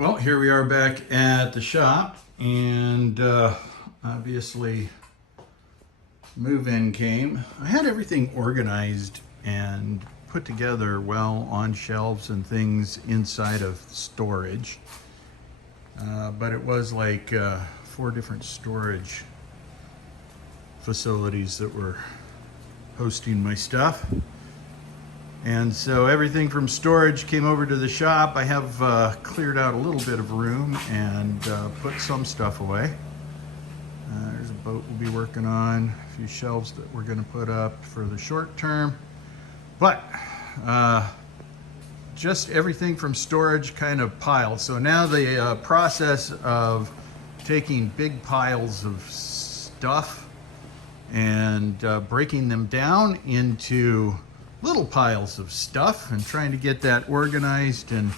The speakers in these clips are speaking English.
Well, here we are back at the shop, and obviously move-in came. I had everything organized and put together well on shelves and things inside of storage, but it was like 4 different storage facilities that were hosting my stuff. And so everything from storage came over to the shop. I have cleared out a little bit of room and put some stuff away. There's a boat we'll be working on, a few shelves that we're going to put up for the short term. But just everything from storage kind of piled. So now the process of taking big piles of stuff and breaking them down into little piles of stuff and trying to get that organized and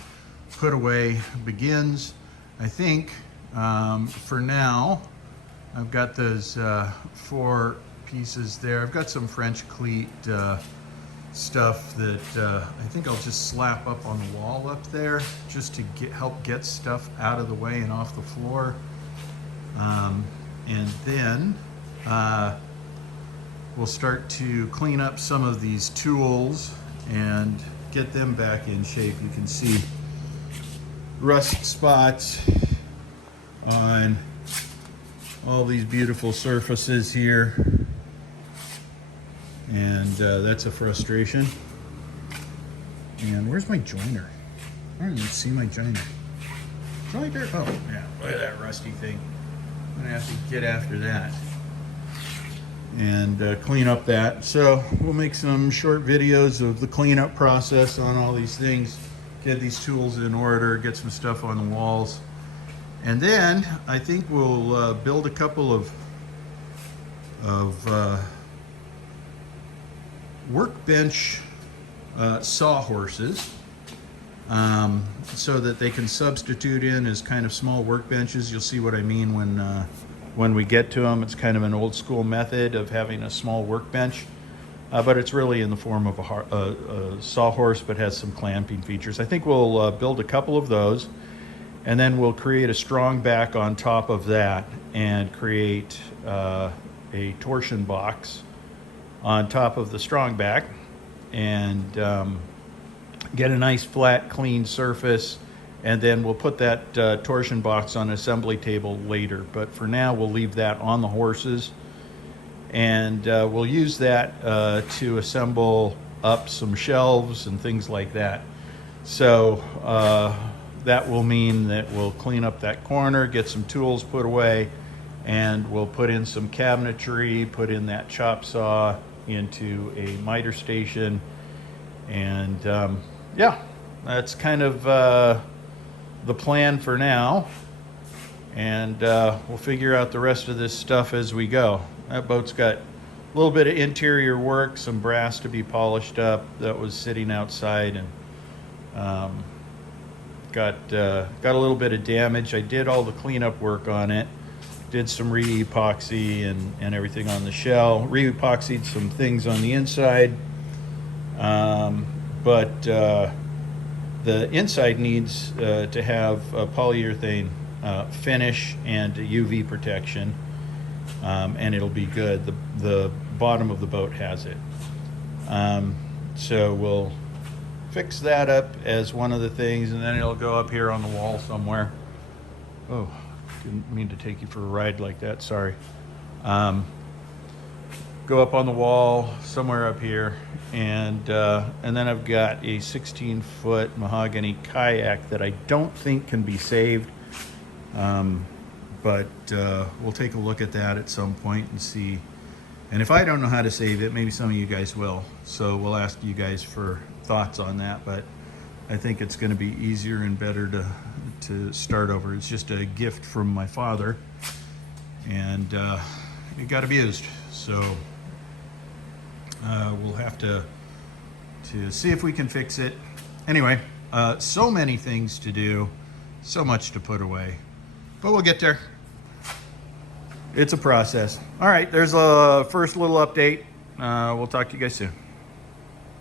put away begins. I think for now I've got those 4 pieces there. I've got some French cleat stuff that I think I'll just slap up on the wall up there just to help get stuff out of the way and off the floor. And then we'll start to clean up some of these tools and get them back in shape. You can see rust spots on all these beautiful surfaces here, and that's a frustration. And where's my joiner? I don't even see my joiner. Joiner? Oh yeah, look at that rusty thing. I'm gonna have to get after that and clean up that. So we'll make some short videos of the cleanup process on all these things, get these tools in order, get some stuff on the walls, and then I think we'll build a couple of workbench sawhorses so that they can substitute in as kind of small workbenches. You'll see what I mean when we get to them. It's kind of an old school method of having a small workbench, but it's really in the form of a sawhorse, but has some clamping features. I think we'll build a couple of those, and then we'll create a strongback on top of that and create a torsion box on top of the strongback, and get a nice flat clean surface. And then we'll put that torsion box on an assembly table later. But for now, we'll leave that on the horses. And we'll use that to assemble up some shelves and things like that. So that will mean that we'll clean up that corner, get some tools put away, and we'll put in some cabinetry, put in that chop saw into a miter station. And yeah, that's kind of the plan for now, and we'll figure out the rest of this stuff as we go. That boat's got a little bit of interior work, some brass to be polished up that was sitting outside, and got a little bit of damage. I did all the cleanup work on it, did some re-epoxy and everything on the shell, re-epoxied some things on the inside, but the inside needs to have a polyurethane finish and UV protection, and it'll be good. The bottom of the boat has it. So we'll fix that up as one of the things, and then it'll go up here on the wall somewhere. Oh, didn't mean to take you for a ride like that, sorry. Go up on the wall somewhere up here, and then I've got a 16-foot mahogany kayak that I don't think can be saved, but we'll take a look at that at some point and see. And if I don't know how to save it, maybe some of you guys will. So we'll ask you guys for thoughts on that, but I think it's going to be easier and better to start over. It's just a gift from my father, and it got abused. So we'll have to see if we can fix it. Anyway, so many things to do, so much to put away, but we'll get there. It's a process. All right, there's a first little update. We'll talk to you guys soon.